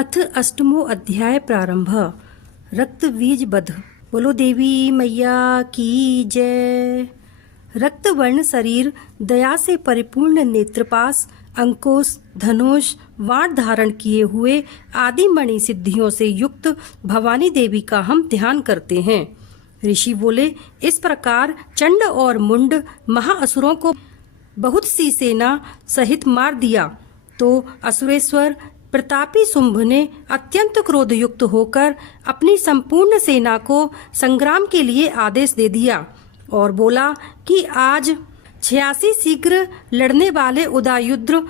अथ अष्टमो अध्याय प्रारंभ। रक्त बीज बध। बोलो देवी मैया की जय। रक्त वर्ण शरीर, दया से परिपूर्ण नेत्रपास, अंकुश, धनुष, वाण धारण किए हुए आदि मणि सिद्धियों से युक्त भवानी देवी का हम ध्यान करते हैं। ऋषि बोले, इस प्रकार चंड और मुंड महाअसुरों को बहुत सी सेना सहित मार दिया तो असुरेश्वर प्रतापी शुंभ ने अत्यंत क्रोध युक्त होकर अपनी संपूर्ण सेना को संग्राम के लिए आदेश दे दिया और बोला कि आज 86 शीघ्र लड़ने वाले उदायुद्र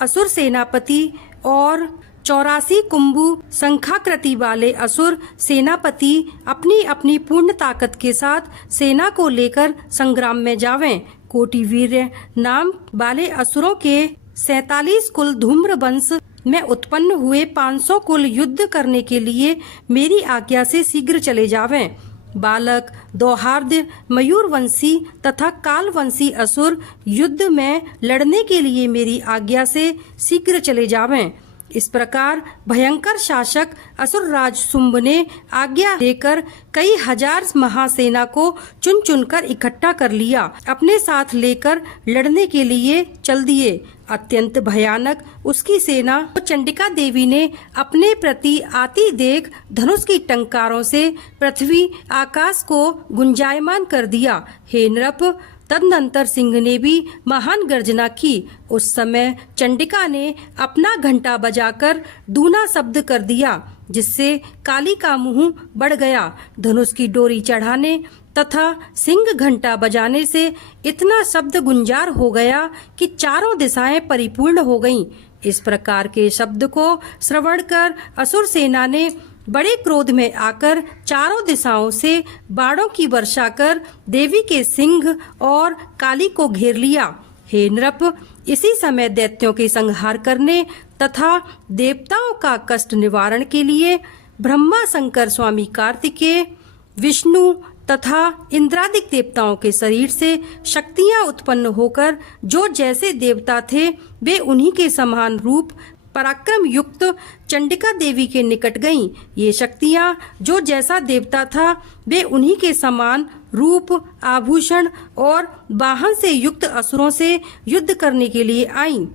असुर सेनापति और 84 कुंभु संख्याकृति वाले असुर सेनापति अपनी अपनी पूर्ण ताकत के साथ सेना को लेकर संग्राम में जावें। कोटिवीर्य नाम वाले असुरों के 47 कुल धूम्र वंश में उत्पन्न हुए 500 कुल युद्ध करने के लिए मेरी आज्ञा से शीघ्र चले जावें। बालक, दौहार्द, मयूरवंशी तथा कालवंशी असुर युद्ध में लड़ने के लिए मेरी आज्ञा से शीघ्र चले जावें। इस प्रकार भयंकर शासक असुरराज शुंभ ने आज्ञा देकर कई हजार महासेना को चुन चुनकर इकट्ठा कर लिया, अपने साथ लेकर लड़ने के लिए चल दिए। अत्यंत भयानक उसकी सेना चंडिका देवी ने अपने प्रति आती देख धनुष की टंकारों से पृथ्वी आकाश को गुंजायमान कर दिया। हे नृप, तदनंतर सिंह ने भी महान गर्जना की। उस समय चंडिका ने अपना घंटा बजाकर दूना शब्द कर दिया, जिससे काली का मुंह बढ़ गया। धनुष की डोरी चढ़ाने तथा सिंह घंटा बजाने से इतना शब्द गुंजार हो गया कि चारों दिशाएं परिपूर्ण हो गईं। इस प्रकार के शब्द को श्रवण कर असुर सेना ने बड़े क्रोध में आकर चारों दिशाओं से बाणों की वर्षा कर देवी के सिंह और काली को घेर लिया। हे नृप, इसी समय दैत्यों के संहार करने तथा देवताओं का कष्ट निवारण के लिए ब्रह्मा, शंकर, स्वामी कार्तिकेय, विष्णु तथा इंद्रादिक देवताओं के शरीर से शक्तियां उत्पन्न होकर जो जैसे देवता थे वे उन्हीं के समान रूप पराक्रम युक्त चंडिका देवी के निकट गईं। ये शक्तियां जो जैसा देवता था वे उन्हीं के समान रूप, आभूषण और वाहन से युक्त असुरों से युद्ध करने के लिए आईं।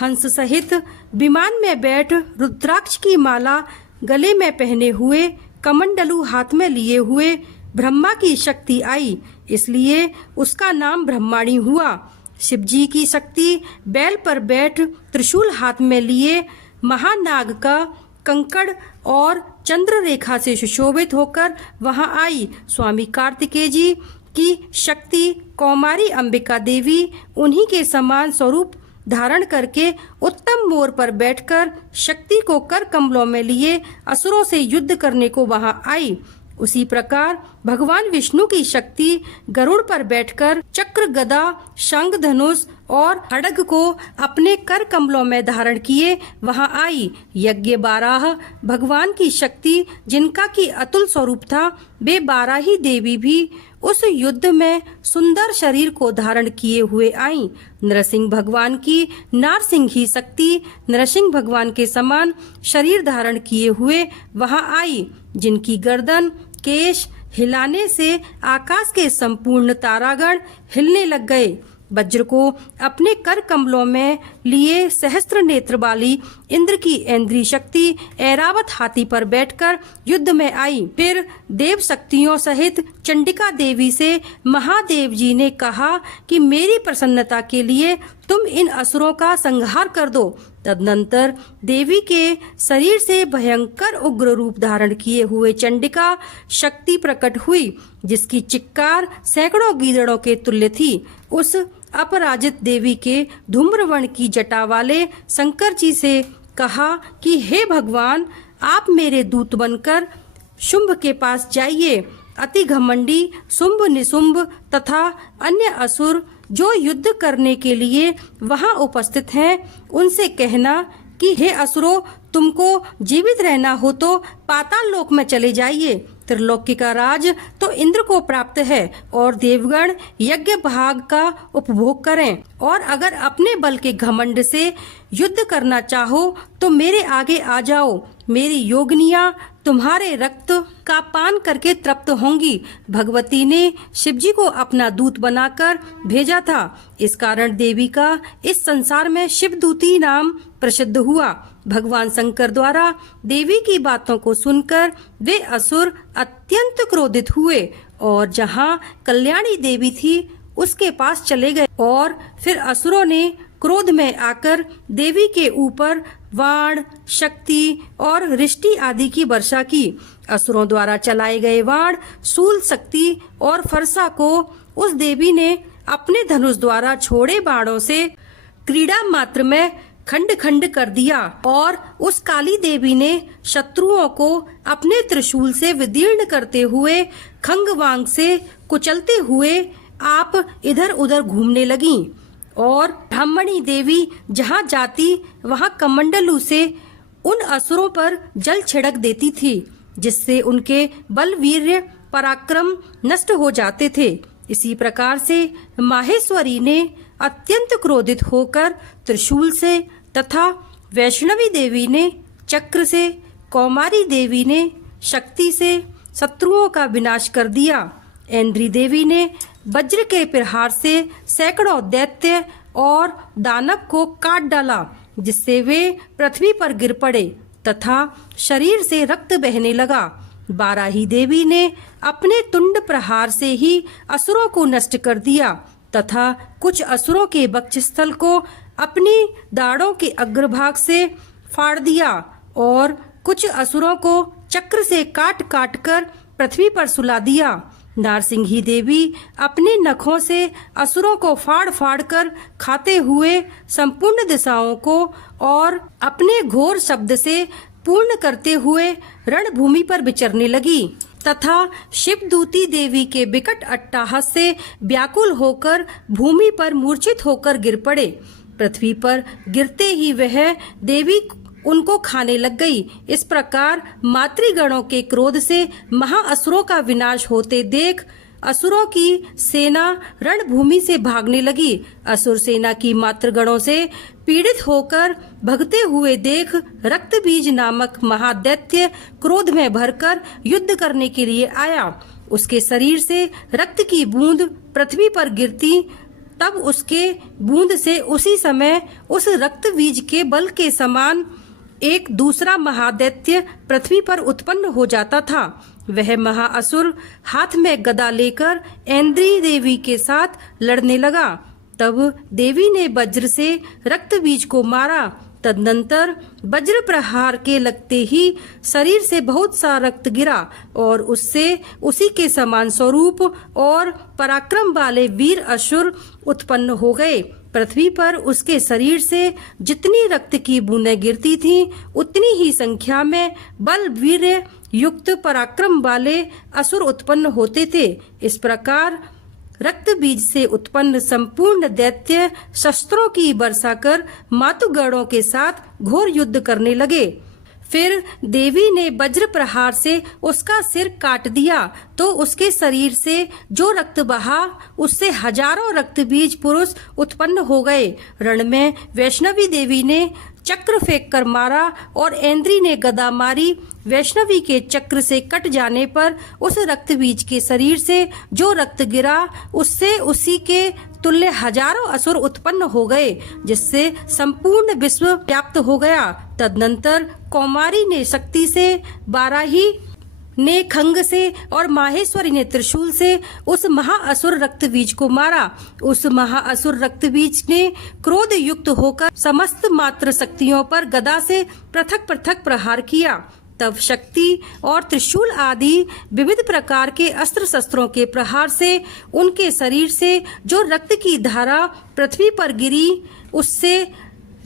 हंस सहित विमान में बैठ रुद्राक्ष की माला गले में पहने हुए, कमंडलू हाथ में लिए हुए ब्रह्मा की शक्ति आई, इसलिए उसका नाम ब्रह्माणी हुआ। शिवजी की शक्ति बैल पर बैठ त्रिशूल हाथ में लिए महानाग का कंकड़ और चंद्र रेखा से सुशोभित होकर वहां आई। स्वामी कार्तिकेय जी की शक्ति कौमारी अंबिका देवी उन्हीं के समान स्वरूप धारण करके उत्तम मोर पर बैठकर शक्ति को कर कमलों में लिए असुरों से युद्ध करने को वहां आई। उसी प्रकार भगवान विष्णु की शक्ति गरुड़ पर बैठकर चक्र, गदा, शंख, धनुष और खड्ग को अपने कर कमलों में धारण किए वहां आई। यज्ञ 12 भगवान की शक्ति जिनका की अतुल स्वरूप था, वे 12 ही देवी भी उस युद्ध में सुंदर शरीर को धारण किए हुए आई। नरसिंह भगवान की नारसिंही शक्ति नरसिंह भगवान के समान शरीर धारण किए हुए वहां आई, जिनकी गर्दन, केश हिलाने से आकाश के संपूर्ण तारागण हिलने लग गए। वज्र को अपने कर कमलों में लिए सहस्त्र नेत्र वाली इंद्र की ऐन्द्री शक्ति ऐरावत हाथी पर बैठकर युद्ध में आई। फिर देव शक्तियों सहित चंडिका देवी से महादेव जी ने कहा कि मेरी प्रसन्नता के लिए तुम इन असुरों का संहार कर दो। तदनंतर देवी के शरीर से भयंकर उग्र रूप धारण किए हुए चंडिका शक्ति प्रकट हुई, जिसकी चिक्कार सैकड़ों गीदड़ों के तुल्य थी। उस अपराजित देवी के धूम्रवर्ण की जटा वाले शंकर जी से कहा कि हे भगवान, आप मेरे दूत बनकर शुंभ के पास जाइए। अति घमंडी शुंभ, निशुंभ तथा अन्य असुर जो युद्ध करने के लिए वहां उपस्थित हैं, उनसे कहना कि हे असुरों, तुमको जीवित रहना हो तो पाताल लोक में चले जाइए। त्रिलोकी का राज तो इंद्र को प्राप्त है और देवगण यज्ञ भाग का उपभोग करें। और अगर अपने बल के घमंड से युद्ध करना चाहो तो मेरे आगे आ जाओ। मेरी योगिनियां तुम्हारे रक्त का पान करके तृप्त होंगी। भगवती ने शिवजी को अपना दूत बनाकर भेजा था। इस कारण देवी का इस संसार में शिवदूती नाम प्रसिद्ध हुआ। भगवान शंकर द्वारा देवी की बातों को सुनकर वे असुर अत्यंत क्रोधित हुए और जहाँ कल्याणी देवी थी उसके पास चले गए और फिर असुरों ने क्रोध में आकर देवी के ऊपर वाण, शक्ति और रिष्टि आदि की वर्षा की। असुरों द्वारा चलाए गए वाण, शूल, शक्ति और फरसा को उस देवी ने अपने धनुष द्वारा छोड़े बाणों से क्रीड़ा मात्र में खंड खंड कर दिया और उस काली देवी ने शत्रुओं को अपने त्रिशूल से विदीर्ण करते हुए खंगवांग से कुचलते हुए आप इधर उधर घूमने लगीं और ब्राह्मणी देवी जहाँ जाती वहाँ कमंडलू से उन असुरों पर जल छिड़क देती थी, जिससे उनके बल, वीर्य, पराक्रम नष्ट हो जाते थे। इसी प्रकार से माहेश्वरी ने अत्यंत क्रोधित होकर त्रिशूल से तथा वैष्णवी देवी ने चक्र से, कौमारी देवी ने शक्ति से शत्रुओं का विनाश कर दिया। ऐन्द्री देवी ने वज्र के प्रहार से सैकड़ों दैत्य और दानव को काट डाला, जिससे वे पृथ्वी पर गिर पड़े तथा शरीर से रक्त बहने लगा। बाराही देवी ने अपने तुंड प्रहार से ही असुरों को नष्ट कर दिया तथा कुछ असुरों के वक्षस्थल को अपनी दाढ़ों के अग्रभाग से फाड़ दिया और कुछ असुरों को चक्र से काट काट कर पृथ्वी पर सुला दिया। नारसिंही देवी अपने नखों से असुरों को फाड़ फाड़ कर खाते हुए संपूर्ण दिशाओं को और अपने घोर शब्द से पूर्ण करते हुए रणभूमि पर विचरने लगी तथा शिवदूती देवी के विकट अट्टहास से व्याकुल होकर भूमि पर मूर्छित होकर गिर पड़े। पृथ्वी पर गिरते ही वह देवी उनको खाने लग गई। इस प्रकार मातृगणों के क्रोध से महाअसुरों का विनाश होते देख असुरों की सेना रणभूमि से भागने लगी। असुर सेना की मातृगणों से पीड़ित होकर भगते हुए देख रक्तबीज नामक महादैत्य क्रोध में भरकर युद्ध करने के लिए आया। उसके शरीर से रक्त की बूंद पृथ्वी पर गिरती, तब उसके बूंद से उसी समय उस रक्तबीज के बल के समान एक दूसरा महादैत्य पृथ्वी पर उत्पन्न हो जाता था। वह महाअसुर हाथ में गदा लेकर ऐन्द्री देवी के साथ लड़ने लगा। तब देवी ने वज्र से रक्तबीज को मारा। तदनंतर वज्र प्रहार के लगते ही शरीर से बहुत सा रक्त गिरा और उससे उसी के समान स्वरूप और पराक्रम वाले वीर असुर उत्पन्न हो गए। पृथ्वी पर उसके शरीर से जितनी रक्त की बूंदें गिरती थीं, उतनी ही संख्या में बल, वीर्य युक्त पराक्रम वाले असुर उत्पन्न होते थे। इस प्रकार रक्त बीज से उत्पन्न संपूर्ण दैत्य शस्त्रों की वर्षा कर मातुगणों के साथ घोर युद्ध करने लगे। फिर देवी ने वज्र प्रहार से उसका सिर काट दिया तो उसके शरीर से जो रक्त बहा उससे हजारों रक्तबीज पुरुष उत्पन्न हो गए। रण में वैष्णवी देवी ने चक्र फेंक कर मारा और ऐन्द्री ने गदा मारी। वैष्णवी के चक्र से कट जाने पर उस रक्तबीज के शरीर से जो रक्त गिरा उससे उसी के तुल्य हजारों असुर उत्पन्न हो गए, जिससे संपूर्ण विश्व व्याप्त हो गया। तदनंतर कौमारी ने शक्ति से, बाराही ने खंग से और माहेश्वरी ने त्रिशूल से उस महाअसुर रक्तबीज को मारा। उस महाअसुर रक्तबीज ने क्रोध युक्त होकर समस्त मात्र शक्तियों पर गदा से पृथक पृथक प्रहार किया। तब शक्ति और त्रिशूल आदि विविध प्रकार के अस्त्र शस्त्रों के प्रहार से उनके शरीर से जो रक्त की धारा पृथ्वी पर गिरी उससे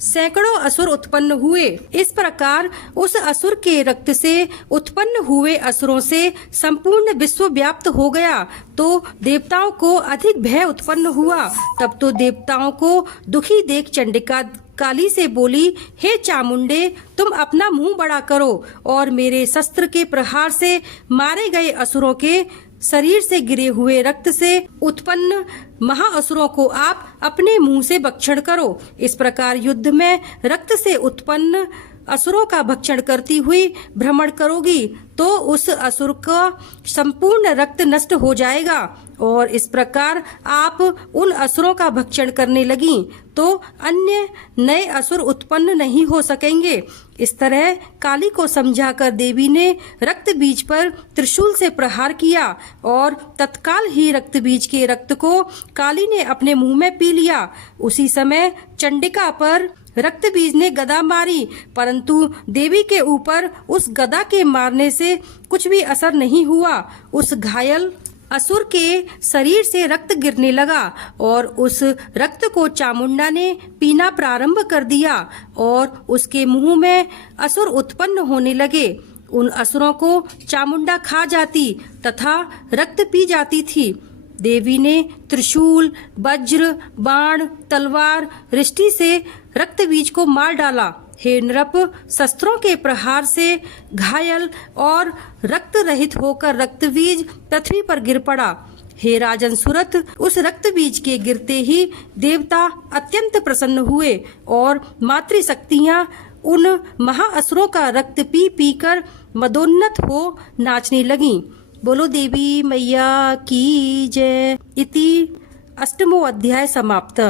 सैकड़ों असुर उत्पन्न हुए। इस प्रकार उस असुर के रक्त से उत्पन्न हुए असुरों से संपूर्ण विश्व व्याप्त हो गया तो देवताओं को अधिक भय उत्पन्न हुआ। तब तो देवताओं को दुखी देख चंडिका काली से बोली, हे चामुंडे, तुम अपना मुंह बड़ा करो और मेरे शस्त्र के प्रहार से मारे गए असुरों के शरीर से गिरे हुए रक्त से उत्पन्न महाअसुरों को आप अपने मुंह से भक्षण करो। इस प्रकार युद्ध में रक्त से उत्पन्न असुरों का भक्षण करती हुई भ्रमण करोगी तो उस असुर का संपूर्ण रक्त नष्ट हो जाएगा और इस प्रकार आप उन असुरों का भक्षण करने लगी तो अन्य नए असुर उत्पन्न नहीं हो सकेंगे। इस तरह काली को समझाकर देवी ने रक्त बीज पर त्रिशूल से प्रहार किया और तत्काल ही रक्त बीज के रक्त को काली ने अपने मुंह में पी लिया। उसी समय चंडिका पर रक्त बीज ने गदा मारी, परंतु देवी के ऊपर उस गदा के मारने से कुछ भी असर नहीं हुआ। उस घायल असुर के शरीर से रक्त गिरने लगा और उस रक्त को चामुंडा ने पीना प्रारंभ कर दिया और उसके मुंह में असुर उत्पन्न होने लगे। उन असुरों को चामुंडा खा जाती तथा रक्त पी जाती थी। देवी ने त्रिशूल, वज्र, बाण, तलवार, रिष्टि से रक्त बीज को मार डाला। हे नृप, शस्त्रों के प्रहार से घायल और रक्त रहित होकर रक्त बीज पृथ्वी पर गिर पड़ा। हे राजन सुरथ, उस रक्त बीज के गिरते ही देवता अत्यंत प्रसन्न हुए और मातृशक्तियां उन महाअसुरों का रक्त पी पी कर मदोन्नत हो नाचने लगीं। बोलो देवी मैया की जय। इति 8वां अध्याय समाप्त।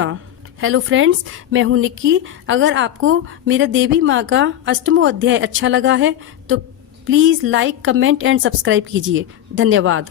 हेलो फ्रेंड्स, मैं हूं निक्की। अगर आपको मेरा देवी माँ का 8वां अध्याय अच्छा लगा है तो please like, comment and subscribe कीजिए। धन्यवाद।